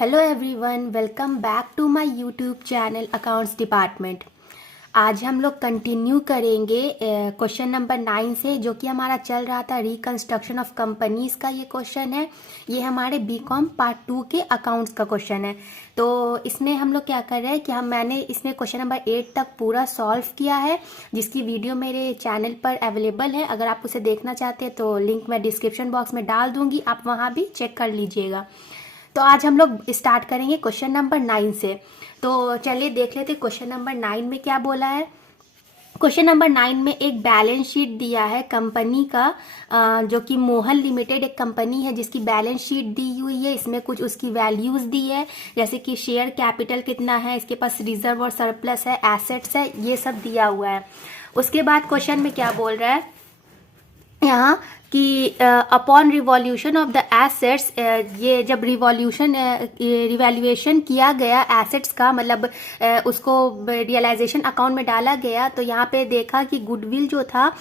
Hello everyone, welcome back to my YouTube channel accounts department. आज हम लोग continue करेंगे क्वेश्चन नंबर 9 से, जो कि हमारा चल रहा था रिकंस्ट्रक्शन ऑफ कंपनीज का। ये क्वेश्चन है, ये हमारे बीकॉम पार्ट 2 के अकाउंट्स का क्वेश्चन है। तो इसमें हम लोग क्या कर रहे हैं कि मैंने इसमें क्वेश्चन नंबर 8 तक पूरा सॉल्व किया है, जिसकी वीडियो मेरे चैनल पर अवेलेबल है। अगर आप उसे देखना चाहते हैं तो लिंक मैं डिस्क्रिप्शन बॉक्स में डाल दूंगी, आप वहाँ भी चेक कर लीजिएगा। तो आज हम लोग स्टार्ट करेंगे क्वेश्चन नंबर 9 से। तो चलिए देख लेते क्वेश्चन नंबर 9 में क्या बोला है। क्वेश्चन नंबर 9 में एक बैलेंस शीट दिया है कंपनी का, जो कि मोहन लिमिटेड एक कंपनी है जिसकी बैलेंस शीट दी हुई है। इसमें कुछ उसकी वैल्यूज दी है, जैसे कि शेयर कैपिटल कितना है, इसके पास रिजर्व और सरप्लस है, एसेट्स है, ये सब दिया हुआ है। उसके बाद क्वेश्चन में क्या बोल रहा है यहाँ कि upon revolution of the assets, ये जब रिवैल्यूएशन किया गया एसेट्स का, मतलब उसको रियलाइजेशन अकाउंट में डाला गया, तो यहाँ पे देखा कि गुडविल जो था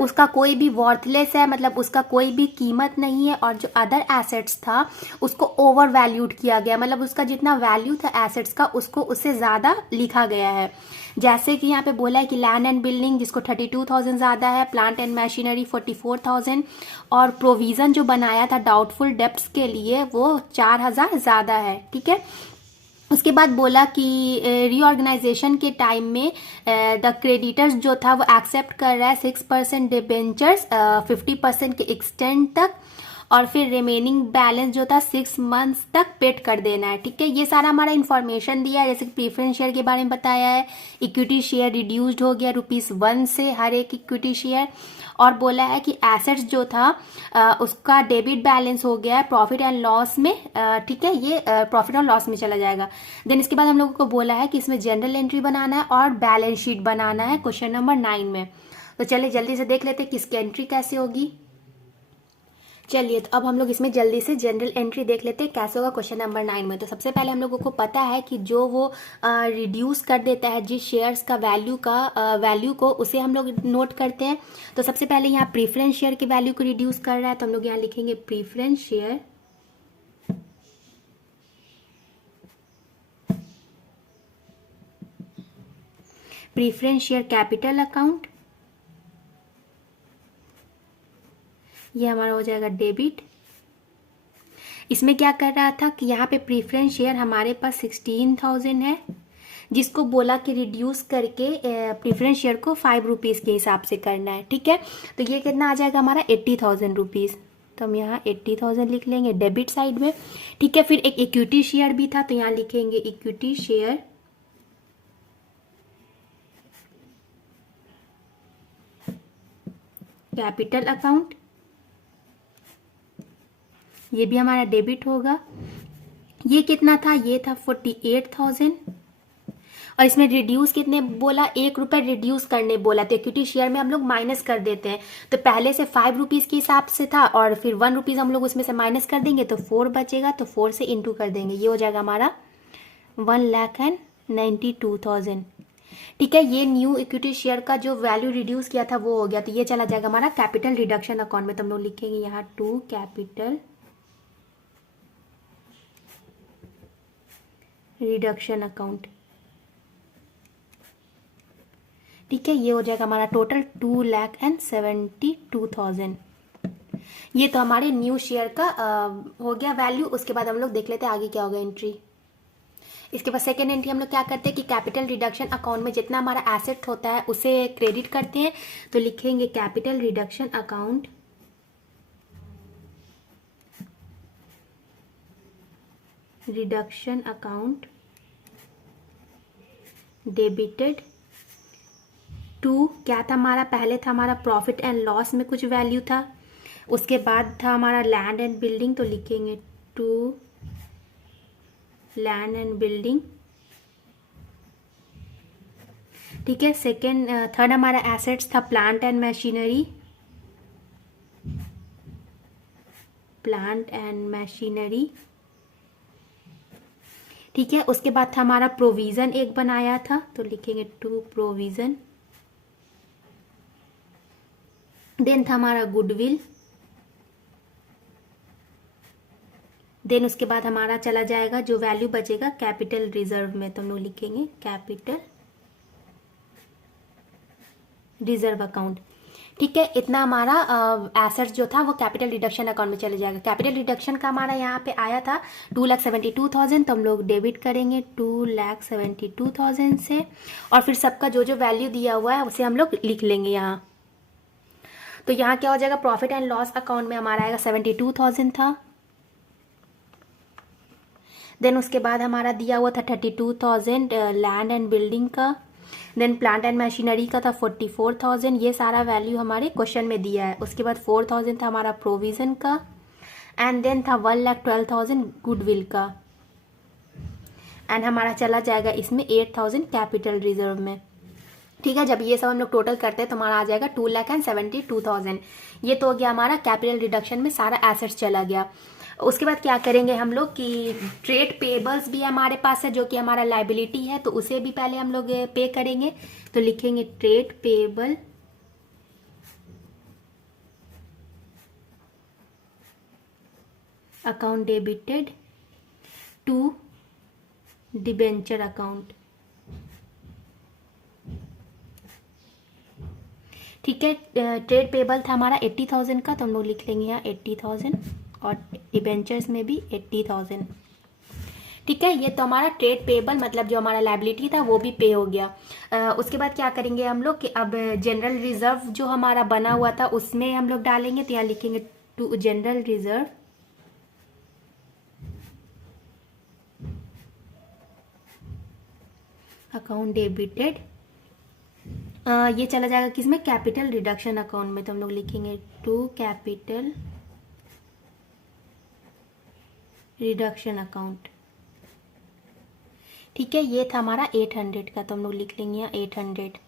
उसका कोई भी वर्थलेस है, मतलब उसका कोई भी कीमत नहीं है। और जो अदर एसेट्स था उसको ओवर वैल्यूड किया गया, मतलब उसका जितना वैल्यू था एसेट्स का उसको उससे ज़्यादा लिखा गया है। जैसे कि यहाँ पे बोला है कि लैंड एंड बिल्डिंग जिसको 32,000 ज़्यादा है, प्लांट एंड मशीनरी 44,000, और प्रोविज़न जो बनाया था डाउटफुल डेब्ट्स के लिए वो 4,000 ज़्यादा है। ठीक है। उसके बाद बोला कि रीऑर्गेनाइजेशन के टाइम में द क्रेडिटर्स जो था वो एक्सेप्ट कर रहा है 6% डिबेंचर्स 50% के एक्सटेंड तक, और फिर रिमेनिंग बैलेंस जो था 6 मंथ्स तक पेड कर देना है। ठीक है, ये सारा हमारा इन्फॉर्मेशन दिया है। जैसे कि प्रीफरेंस शेयर के बारे में बताया है, इक्विटी शेयर रिड्यूस्ड हो गया ₹1 से हर एक इक्विटी शेयर, और बोला है कि एसेट्स जो था उसका डेबिट बैलेंस हो गया है प्रॉफिट एंड लॉस में। ठीक है, ये प्रॉफिट और लॉस में चला जाएगा। देन इसके बाद हम लोगों को बोला है कि इसमें जनरल एंट्री बनाना है और बैलेंस शीट बनाना है क्वेश्चन नंबर 9 में। तो चलिए जल्दी से देख लेते हैं किसकी एंट्री कैसे होगी। चलिए, तो अब हम लोग इसमें जल्दी से जनरल एंट्री देख लेते हैं कैसे होगा क्वेश्चन नंबर 9 में। तो सबसे पहले हम लोगों को पता है कि जो वो रिड्यूस कर देता है जिस शेयर्स का वैल्यू को, उसे हम लोग नोट करते हैं। तो सबसे पहले यहाँ प्रीफरेंस शेयर की वैल्यू को रिड्यूस कर रहा है, तो हम लोग यहाँ लिखेंगे प्रीफरेंस शेयर कैपिटल अकाउंट, ये हमारा हो जाएगा डेबिट। इसमें क्या कर रहा था कि यहाँ पे प्रीफरेंस शेयर हमारे पास 16,000 है, जिसको बोला कि रिड्यूस करके प्रीफरेंस शेयर को ₹5 के हिसाब से करना है। ठीक है, तो ये कितना आ जाएगा हमारा ₹80,000। तो हम यहाँ 80,000 लिख लेंगे डेबिट साइड में। ठीक है, फिर एक इक्विटी शेयर भी था, तो यहाँ लिखेंगे इक्विटी शेयर कैपिटल अकाउंट, ये भी हमारा डेबिट होगा। ये कितना था, ये था 48,000, और इसमें रिड्यूस कितने बोला, ₹1 रिड्यूस करने बोला। तो इक्विटी शेयर में हम लोग माइनस कर देते हैं, तो पहले से ₹5 के हिसाब से था और फिर ₹1 हम लोग उसमें से माइनस कर देंगे तो 4 बचेगा, तो 4 से इंटू कर देंगे, ये हो जाएगा हमारा 1,92,000। ठीक है, ये न्यू इक्विटी शेयर का जो वैल्यू रिड्यूस किया था वो हो गया, तो ये चला जाएगा हमारा कैपिटल रिडक्शन अकाउंट में। तो हम लोग लिखेंगे यहाँ 2 कैपिटल रिडक्शन अकाउंट। ठीक है, ये हो जाएगा हमारा टोटल 2,72,000। ये तो हमारे न्यू शेयर का हो गया वैल्यू। उसके बाद हम लोग देख लेते हैं आगे क्या होगा एंट्री। इसके बाद सेकेंड एंट्री हम लोग क्या करते हैं कि कैपिटल रिडक्शन अकाउंट में जितना हमारा एसेट होता है उसे क्रेडिट करते हैं। तो लिखेंगे capital reduction account debited to, क्या था हमारा, पहले था हमारा प्रॉफिट एंड लॉस में कुछ वैल्यू था, उसके बाद था हमारा लैंड एंड बिल्डिंग, तो लिखेंगे टू लैंड एंड बिल्डिंग। ठीक है, थर्ड हमारा एसेट्स था प्लांट एंड मशीनरी। ठीक है, उसके बाद था हमारा प्रोविजन एक बनाया था, तो लिखेंगे टू प्रोविजन। देन था हमारा गुडविल, देन उसके बाद हमारा चला जाएगा जो वैल्यू बचेगा कैपिटल रिजर्व में, तो हम लोग लिखेंगे कैपिटल रिजर्व अकाउंट। ठीक है, इतना हमारा एसेट जो था वो कैपिटल रिडक्शन अकाउंट में चले जाएगा। कैपिटल रिडक्शन का हमारा यहाँ पे आया था 2,72,000, तो हम लोग डेबिट करेंगे 2,72,000 से, और फिर सबका जो जो वैल्यू दिया हुआ है उसे हम लोग लिख लेंगे यहाँ। तो यहाँ क्या हो जाएगा, प्रॉफिट एंड लॉस अकाउंट में हमारा आएगा 72,000 था। देन उसके बाद हमारा दिया हुआ था 32,000 लैंड एंड बिल्डिंग का। देन प्लांट एंड मशीनरी का था 44,000, ये सारा वैल्यू हमारे क्वेश्चन में दिया है। उसके बाद 4,000 था हमारा प्रोविजन का, एंड देन था 1,12,000 गुडविल का, एंड हमारा चला जाएगा इसमें 8,000 कैपिटल रिजर्व में। ठीक है, जब ये सब हम लोग टोटल करते हैं तो हमारा आ जाएगा 2,72,000। ये तो हो गया हमारा कैपिटल रिडक्शन में सारा एसेट्स चला गया। उसके बाद क्या करेंगे हम लोग कि ट्रेड पेबल्स भी हमारे पास है जो कि हमारा लाइबिलिटी है, तो उसे भी पहले हम लोग पे करेंगे। तो लिखेंगे trade payable account debited to debenture account. ठीक है, ट्रेड पेबल था हमारा 80,000 का, तो हम लोग लिख लेंगे यहाँ 80,000, और डिबेंचर्स में भी 80,000। ठीक है, ये तो हमारा ट्रेड पेबल मतलब जो हमारा लाइबिलिटी था वो भी पे हो गया। उसके बाद क्या करेंगे हम लोग कि अब जनरल रिजर्व जो हमारा बना हुआ था उसमें हम लोग डालेंगे। तो यहाँ लिखेंगे to general reserve account debited, ये चला जाएगा किसमें, कैपिटल रिडक्शन अकाउंट में। तो हम लोग लिखेंगे टू कैपिटल रिडक्शन अकाउंट। ठीक है, ये था हमारा 800 का, तो हम लोग लिख लेंगे यहाँ 800।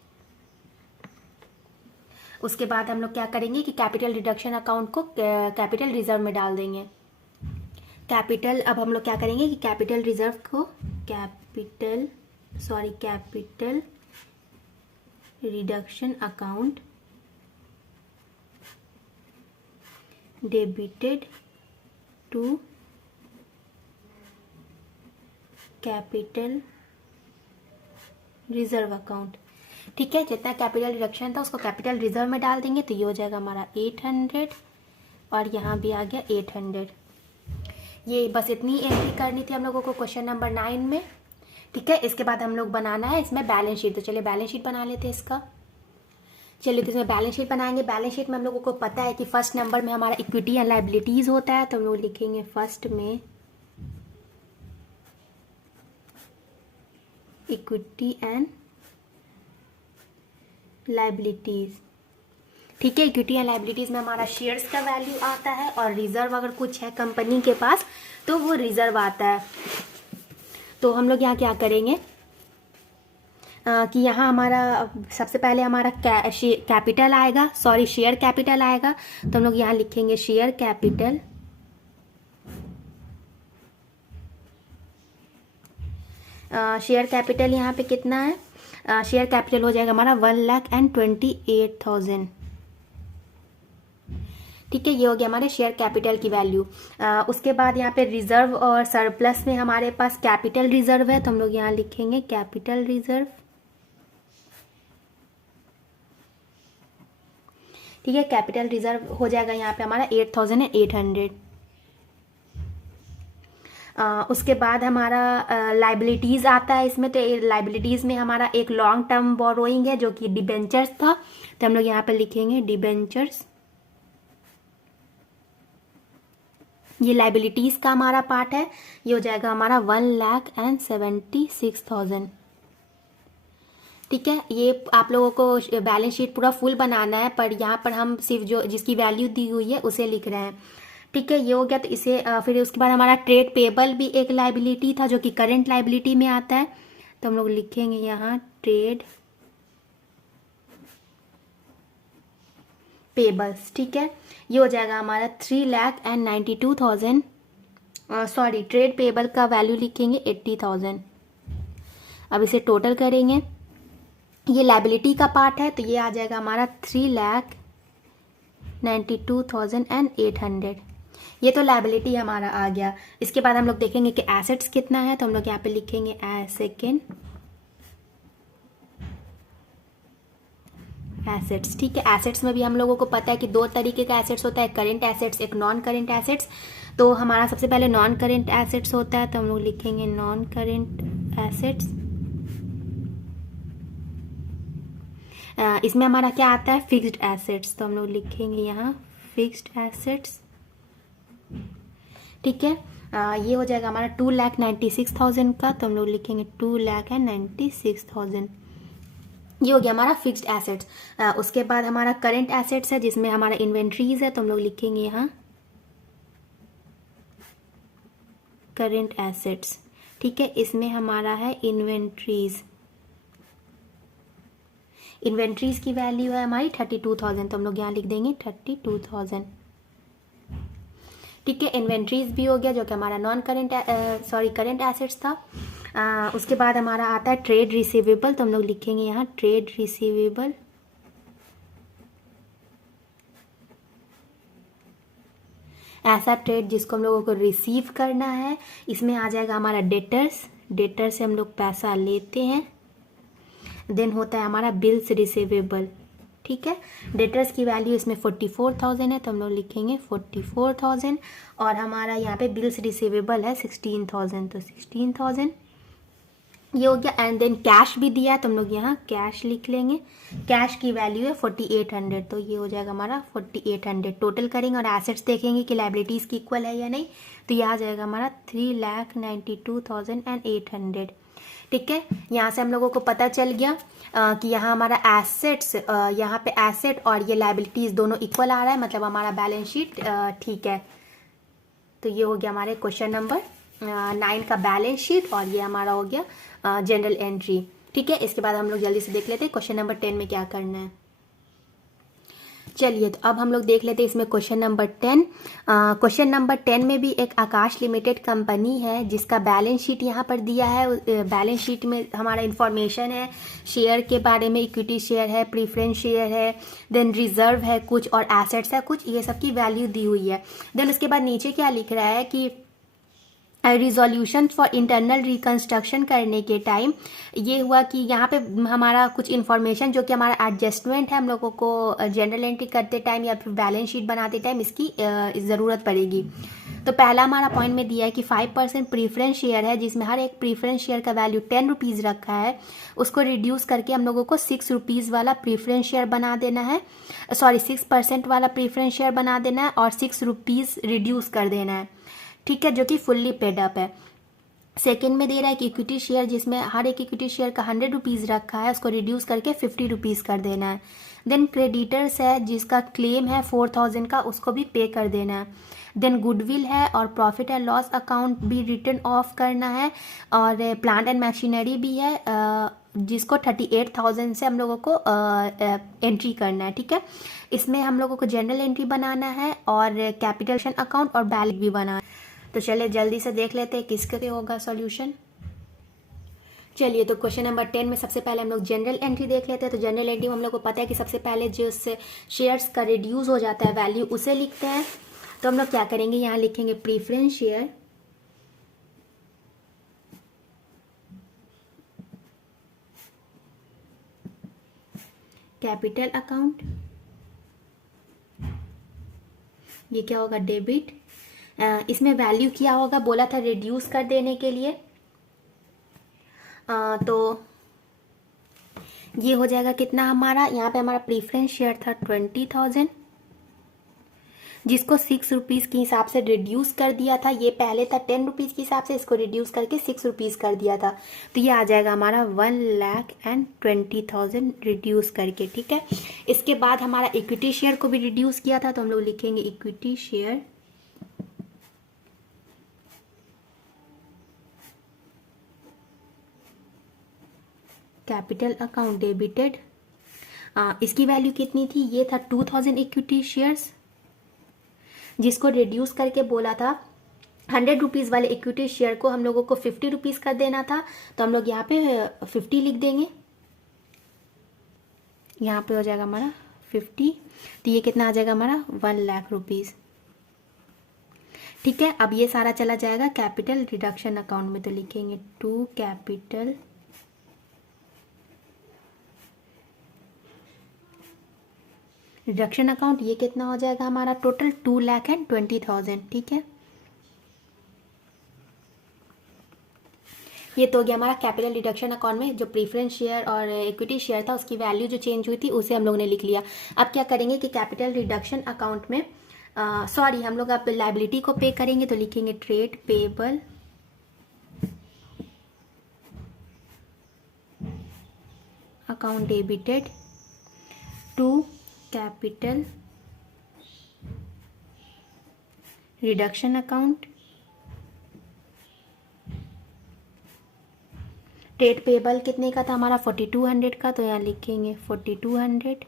उसके बाद हम लोग क्या करेंगे कि कैपिटल रिडक्शन अकाउंट को कैपिटल रिजर्व में डाल देंगे। कैपिटल, अब हम लोग क्या करेंगे कि कैपिटल रिजर्व को capital reduction account debited to capital reserve account. ठीक है, जितना कैपिटल रिडक्शन था उसको कैपिटल रिजर्व में डाल देंगे। तो ये हो जाएगा हमारा 800, और यहाँ भी आ गया 800। ये बस इतनी एंट्री करनी थी हम लोगों को क्वेश्चन नंबर 9 में। ठीक है, इसके बाद हम लोग बनाना है इसमें बैलेंस शीट। तो चलिए बैलेंस शीट बना लेते हैं इसका। चलिए तो इसमें बैलेंस शीट बनाएंगे। बैलेंस शीट में हम लोगों को पता है कि फर्स्ट नंबर में हमारा इक्विटी एंड लाइबिलिटीज होता है, तो हम लोग लिखेंगे फर्स्ट में इक्विटी एंड लाइबिलिटीज। ठीक है, इक्विटी एंड लाइबिलिटीज में हमारा शेयर्स का वैल्यू आता है, और रिजर्व अगर कुछ है कंपनी के पास तो वो रिजर्व आता है। तो हम लोग यहाँ क्या करेंगे कि यहाँ हमारा सबसे पहले हमारा कैपिटल आएगा, शेयर कैपिटल आएगा। तो हम लोग यहाँ लिखेंगे शेयर कैपिटल, शेयर कैपिटल यहाँ पे कितना है, शेयर कैपिटल हो जाएगा हमारा 1,28,000। ठीक है, ये हो गया हमारे शेयर कैपिटल की वैल्यू। उसके बाद यहाँ पे रिजर्व और सरप्लस में हमारे पास कैपिटल रिजर्व है, तो हम लोग यहाँ लिखेंगे कैपिटल रिजर्व। ठीक है, कैपिटल रिजर्व हो जाएगा यहाँ पे हमारा 8,800। उसके बाद हमारा लाइबिलिटीज़ आता है इसमें। तो लाइबिलिटीज़ में हमारा एक लॉन्ग टर्म बोरोइंग है जो कि डिबेंचर्स था, तो हम लोग यहाँ पे लिखेंगे डिबेंचर्स। ये लाइबिलिटीज़ का हमारा पार्ट है, ये हो जाएगा हमारा 1,76,000। ठीक है, ये आप लोगों को बैलेंस शीट पूरा फुल बनाना है, पर यहाँ पर हम सिर्फ जो जिसकी वैल्यू दी हुई है उसे लिख रहे हैं। ठीक है, ये हो गया। तो इसे फिर उसके बाद हमारा ट्रेड पेबल भी एक लाइबिलिटी था जो कि करंट लाइबिलिटी में आता है, तो हम लोग लिखेंगे यहाँ ट्रेड पेबल्स। ठीक है, ये हो जाएगा हमारा 3,92,000। ट्रेड पेबल का वैल्यू लिखेंगे 80,000। अब इसे टोटल करेंगे, ये लाइबिलिटी का पार्ट है, तो ये आ जाएगा हमारा 3,92,800। ये तो लायबिलिटी हमारा आ गया। इसके बाद हम लोग देखेंगे कि एसेट्स कितना है, तो हम लोग यहाँ पे लिखेंगे सेकेंड एसेट्स। ठीक है, एसेट्स में भी हम लोगों को पता है कि दो तरीके का एसेट्स होता है, करेंट एसेट्स, एक नॉन करेंट एसेट्स। तो हमारा सबसे पहले नॉन करेंट एसेट्स होता है, तो हम लोग लिखेंगे नॉन करेंट एसेट्स। इसमें हमारा क्या आता है, फिक्स्ड एसेट्स, तो हम लोग लिखेंगे यहाँ फिक्स्ड एसेट्स। ठीक है, ये हो जाएगा हमारा 2,96,000 का, तो हम लोग लिखेंगे 2,96,000। ये हो गया हमारा फिक्स्ड एसेट्स। उसके बाद हमारा करंट एसेट्स है जिसमें हमारा इन्वेंट्रीज है, तो हम लोग लिखेंगे यहाँ करंट एसेट्स। ठीक है, इसमें हमारा है इन्वेंट्रीज। इन्वेंट्रीज की वैल्यू है हमारी 32,000, तो हम लोग यहाँ लिख देंगे 32,000। ठीक है, इन्वेंट्रीज भी हो गया जो कि हमारा नॉन करेंट करंट एसेट्स था। उसके बाद हमारा आता है ट्रेड रिसीवेबल, तो हम लोग लिखेंगे यहाँ ट्रेड रिसीवेबल। ऐसा ट्रेड जिसको हम लोगों को रिसीव करना है। इसमें आ जाएगा हमारा डेटर्स, डेटर से हम लोग पैसा लेते हैं। देन होता है हमारा बिल्स रिसीवेबल। ठीक है, डेटर्स की वैल्यू इसमें 44,000 है, तो हम लोग लिखेंगे 44,000। और हमारा यहाँ पे बिल्स रिसीवेबल है 16,000, तो 16,000 ये हो गया। एंड देन कैश भी दिया है, तो हम लोग यहाँ कैश लिख लेंगे। कैश की वैल्यू है 4,800, तो ये हो जाएगा हमारा 4,800। टोटल करेंगे और एसेट्स देखेंगे कि लायबिलिटीज़ की इक्वल है या नहीं, तो ये आ जाएगा हमारा 3,92,800। ठीक है, यहाँ से हम लोगों को पता चल गया कि यहाँ हमारा एसेट्स, यहाँ पे एसेट और ये लायबिलिटीज़ दोनों इक्वल आ रहा है, मतलब हमारा बैलेंस शीट ठीक है। तो ये हो गया हमारे क्वेश्चन नंबर 9 का बैलेंस शीट, और ये हमारा हो गया जनरल एंट्री। ठीक है, इसके बाद हम लोग जल्दी से देख लेते हैं क्वेश्चन नंबर 10 में क्या करना है। चलिए, तो अब हम लोग देख लेते हैं इसमें क्वेश्चन नंबर 10। क्वेश्चन नंबर 10 में भी एक आकाश लिमिटेड कंपनी है जिसका बैलेंस शीट यहाँ पर दिया है। बैलेंस शीट में हमारा इन्फॉर्मेशन है शेयर के बारे में, इक्विटी शेयर है, प्रीफरेंस शेयर है, देन रिजर्व है कुछ, और एसेट्स है कुछ, ये सब की वैल्यू दी हुई है। देन उसके बाद नीचे क्या लिख रहा है कि रिजोल्यूशन फॉर इंटरनल रिकंस्ट्रक्शन करने के टाइम ये हुआ कि यहाँ पे हमारा कुछ इन्फॉर्मेशन जो कि हमारा एडजस्टमेंट है हम लोगों को जनरल एंट्री करते टाइम या फिर बैलेंस शीट बनाते टाइम इसकी ज़रूरत पड़ेगी। तो पहला हमारा पॉइंट में दिया है कि 5% प्रीफरेंस शेयर है जिसमें हर एक प्रीफरेंस शेयर का वैल्यू 10 रुपीज़ रखा है, उसको रिड्यूस करके हम लोगों को 6 रुपीज़ वाला प्रीफरेंस शेयर बना देना है, 6% वाला प्रीफरेंस शेयर बना देना है और 6 रुपीज़ रिड्यूस कर देना है। ठीक है, जो कि फुल्ली पेड अप है। सेकेंड में दे रहा है कि इक्विटी शेयर जिसमें हर एक इक्विटी शेयर का 100 रुपीज़ रखा है, उसको रिड्यूस करके 50 रुपीज़ कर देना है। देन क्रेडिटर्स है जिसका क्लेम है 4,000 का, उसको भी पे कर देना है। देन गुडविल है और प्रॉफिट एंड लॉस अकाउंट भी रिटर्न ऑफ करना है, और प्लांट एंड मशीनरी भी है जिसको 38,000 से हम लोगों को एंट्री करना है। ठीक है, इसमें हम लोगों को जनरल एंट्री बनाना है और कैपिटल अकाउंट और बैलेंस भी बनाना है। तो चलिए जल्दी से देख लेते हैं किसके होगा सॉल्यूशन। चलिए, तो क्वेश्चन नंबर 10 में सबसे पहले हम लोग जनरल एंट्री देख लेते हैं। तो जनरल एंट्री में हम लोग को पता है कि सबसे पहले जो शेयर्स का रिड्यूस हो जाता है वैल्यू उसे लिखते हैं। तो हम लोग क्या करेंगे, यहाँ लिखेंगे प्रीफरेंस शेयर, कैपिटल अकाउंट, ये क्या होगा डेबिट। इसमें वैल्यू क्या होगा, बोला था रिड्यूस कर देने के लिए, तो ये हो जाएगा कितना हमारा, यहाँ पे हमारा प्रीफरेंस शेयर था 20,000 जिसको 6 रुपीज़ के हिसाब से रिड्यूस कर दिया था। ये पहले था 10 रुपीज़ के हिसाब से, इसको रिड्यूस करके 6 रुपीज़ कर दिया था। तो ये आ जाएगा हमारा 1,20,000 रिड्यूस करके। ठीक है, इसके बाद हमारा इक्विटी शेयर को भी रिड्यूस किया था, तो हम लोग लिखेंगे equity share, capital account debited. इसकी वैल्यू कितनी थी, ये था 2,000 इक्विटी शेयर्स जिसको रिड्यूस करके बोला था 100 रुपीज़ वाले इक्विटी शेयर को हम लोगों को 50 रुपीज़ कर देना था। तो हम लोग यहाँ पे 50 लिख देंगे, यहाँ पे हो जाएगा हमारा 50। तो ये कितना आ जाएगा हमारा 1,00,000 रुपीज़। ठीक है, अब ये सारा चला जाएगा कैपिटल रिडक्शन अकाउंट में, तो लिखेंगे टू कैपिटल रिडक्शन अकाउंट। ये कितना हो जाएगा हमारा टोटल 2,20,000। ठीक है, ये तो हो गया हमारा कैपिटल रिडक्शन अकाउंट में जो प्रीफरेंस शेयर और इक्विटी शेयर था उसकी वैल्यू जो चेंज हुई थी उसे हम लोग ने लिख लिया। अब क्या करेंगे कि कैपिटल रिडक्शन अकाउंट में सॉरी हम लोग अब लाइबिलिटी को पे करेंगे, तो लिखेंगे trade payable account debited to capital reduction account. Trade payable कितने का था हमारा 4200 का, तो यहाँ लिखेंगे 4200।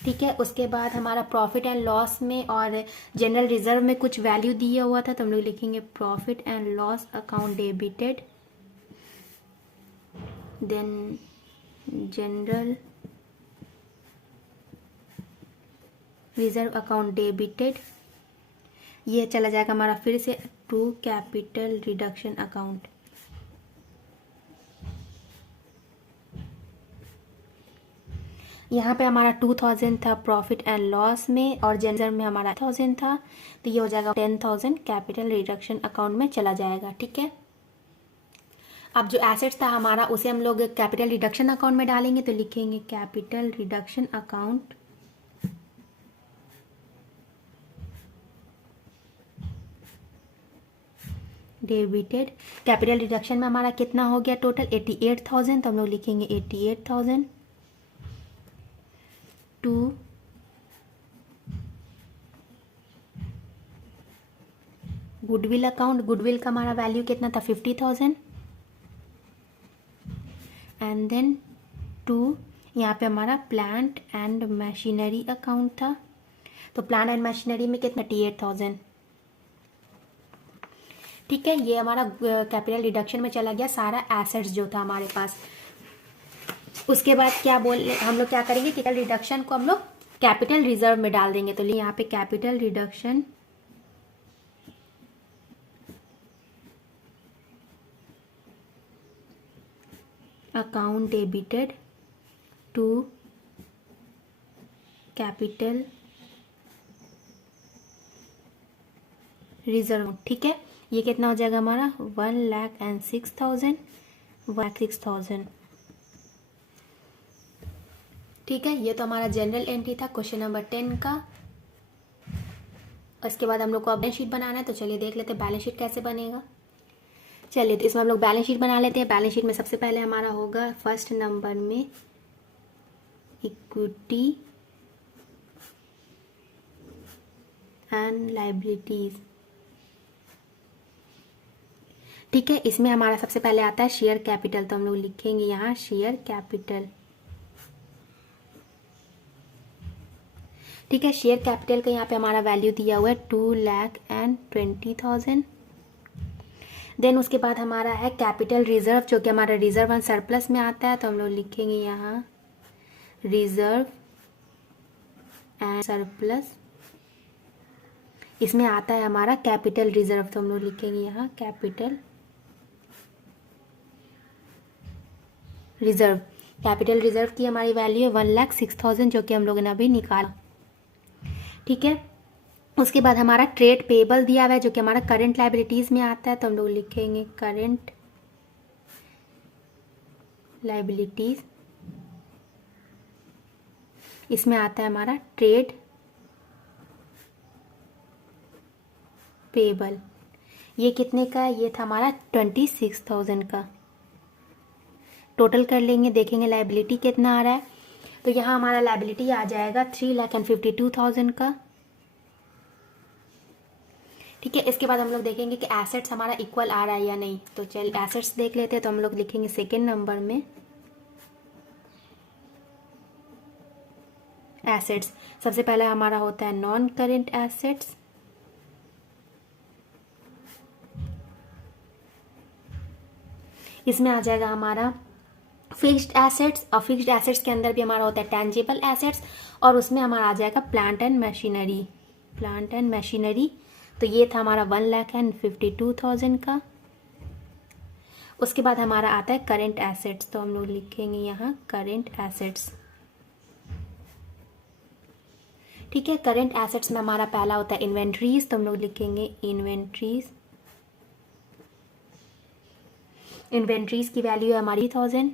ठीक है, उसके बाद हमारा प्रॉफिट एंड लॉस में और जनरल रिजर्व में कुछ वैल्यू दिया हुआ था, तो हम लोग लिखेंगे profit and loss account debited, then general reserve account debited. ये चला जाएगा हमारा फिर से टू कैपिटल रिडक्शन अकाउंट। यहाँ पे हमारा 2000 था प्रॉफिट एंड लॉस में और जनरल में हमारा 1000 था, तो ये हो जाएगा 10,000 कैपिटल रिडक्शन अकाउंट में चला जाएगा। ठीक है, अब जो एसेट्स था हमारा उसे हम लोग कैपिटल रिडक्शन अकाउंट में डालेंगे, तो लिखेंगे capital reduction account debited. Capital reduction में हमारा कितना हो गया टोटल 88,000, तो हम लोग लिखेंगे 88,000 टू गुडविल अकाउंट। गुडविल का हमारा वैल्यू कितना था 50,000 एंड देन टू यहाँ पे हमारा प्लांट एंड मशीनरी अकाउंट था, तो प्लांट एंड मशीनरी में कितना 88,000। ठीक है, ये हमारा कैपिटल रिडक्शन में चला गया सारा एसेट्स जो था हमारे पास। उसके बाद क्या हम लोग क्या करेंगे, कैपिटल रिडक्शन को हम लोग कैपिटल रिजर्व में डाल देंगे, तो यहाँ पे capital reduction account debited to capital reserve. ठीक है, ये कितना हो जाएगा हमारा 1,06,000। ठीक है, ये तो हमारा जनरल एंट्री था क्वेश्चन नंबर 10 का। उसके बाद हम लोग को अब बैलेंस शीट बनाना है, तो चलिए देख लेते हैं बैलेंस शीट कैसे बनेगा। चलिए, तो इसमें हम लोग बैलेंस शीट बना लेते हैं। बैलेंस शीट में सबसे पहले हमारा होगा फर्स्ट नंबर में इक्विटी एंड लायबिलिटीज। ठीक है, इसमें हमारा सबसे पहले आता है शेयर कैपिटल, तो हम लोग लिखेंगे यहाँ शेयर कैपिटल। ठीक है, शेयर कैपिटल का यहाँ पे हमारा वैल्यू दिया हुआ है 2,20,000। देन उसके बाद हमारा है कैपिटल रिजर्व जो कि हमारा रिजर्व एंड सरप्लस में आता है, तो हम लोग लिखेंगे यहाँ रिजर्व एंड सरप्लस। इसमें आता है हमारा कैपिटल रिजर्व, तो हम लोग लिखेंगे यहाँ कैपिटल रिजर्व। कैपिटल रिजर्व की हमारी वैल्यू है 1,06,000 जो कि हम लोगों ने अभी निकाला। ठीक है, उसके बाद हमारा ट्रेड पेबल दिया हुआ है जो कि हमारा करंट लायबिलिटीज में आता है, तो हम लोग लिखेंगे करंट लायबिलिटीज। इसमें आता है हमारा ट्रेड पेबल। ये कितने का है, ये था हमारा 26,000 का। टोटल कर लेंगे, देखेंगे लायबिलिटी कितना आ रहा है, तो यहाँ हमारा लायबिलिटी आ जाएगा 3,52,000 का। ठीक है, इसके बाद हम लोग देखेंगे कि एसेट्स हमारा इक्वल आ रहा है या नहीं, तो चल एसेट्स देख लेते हैं। तो हम लोग लिखेंगे सेकेंड नंबर में एसेट्स। सबसे पहले हमारा होता है नॉन करेंट एसेट्स। इसमें आ जाएगा हमारा फिक्स्ड एसेट्स, और फिक्स्ड एसेट्स के अंदर भी हमारा होता है टेंजिबल एसेट्स, और उसमें हमारा आ जाएगा plant and machinery. Plant and machinery तो ये था हमारा 1,52,000 का। उसके बाद हमारा आता है करेंट एसेट्स, तो हम लोग लिखेंगे यहाँ करेंट एसेट्स। ठीक है, करेंट एसेट्स में हमारा पहला होता है इन्वेंट्रीज, तो हम लोग लिखेंगे इन्वेंट्रीज। इन्वेंट्रीज की वैल्यू है हमारी 1000।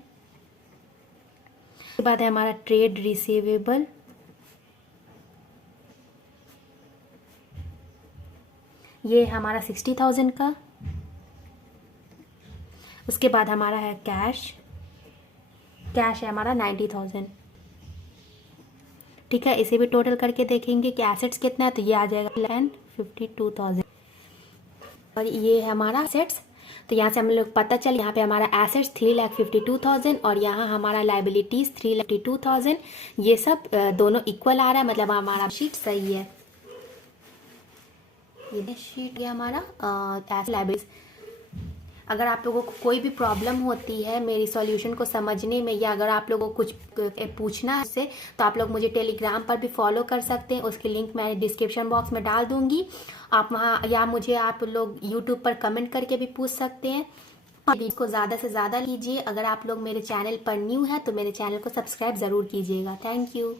उसके बाद है हमारा ट्रेड रिसीवेबल, ये हमारा 60,000 का। उसके बाद हमारा है कैश, कैश है हमारा 90,000। ठीक है, इसे भी टोटल करके देखेंगे कि एसेट्स कितना है, तो ये आ जाएगा 1,52,000। और ये है हमारा एसेट्स, तो यहाँ से हम लोग पता चल, यहाँ पे हमारा एसेट्स 3,52,000 और यहाँ हमारा लाइबिलिटीज 3,52,000। ये सब दोनों इक्वल आ रहा है, मतलब हमारा शीट सही है। ये शीट है हमारा लाइबिलिटीज। अगर आप लोगों को कोई भी प्रॉब्लम होती है मेरी सॉल्यूशन को समझने में, या अगर आप लोगों को कुछ पूछना है उससे, तो आप लोग मुझे टेलीग्राम पर भी फॉलो कर सकते हैं, उसकी लिंक मैं डिस्क्रिप्शन बॉक्स में डाल दूंगी। आप वहाँ, या मुझे आप लोग यूट्यूब पर कमेंट करके भी पूछ सकते हैं। वीडियो को ज़्यादा से ज़्यादा कीजिए। अगर आप लोग मेरे चैनल पर न्यू है तो मेरे चैनल को सब्सक्राइब ज़रूर कीजिएगा। Thank you.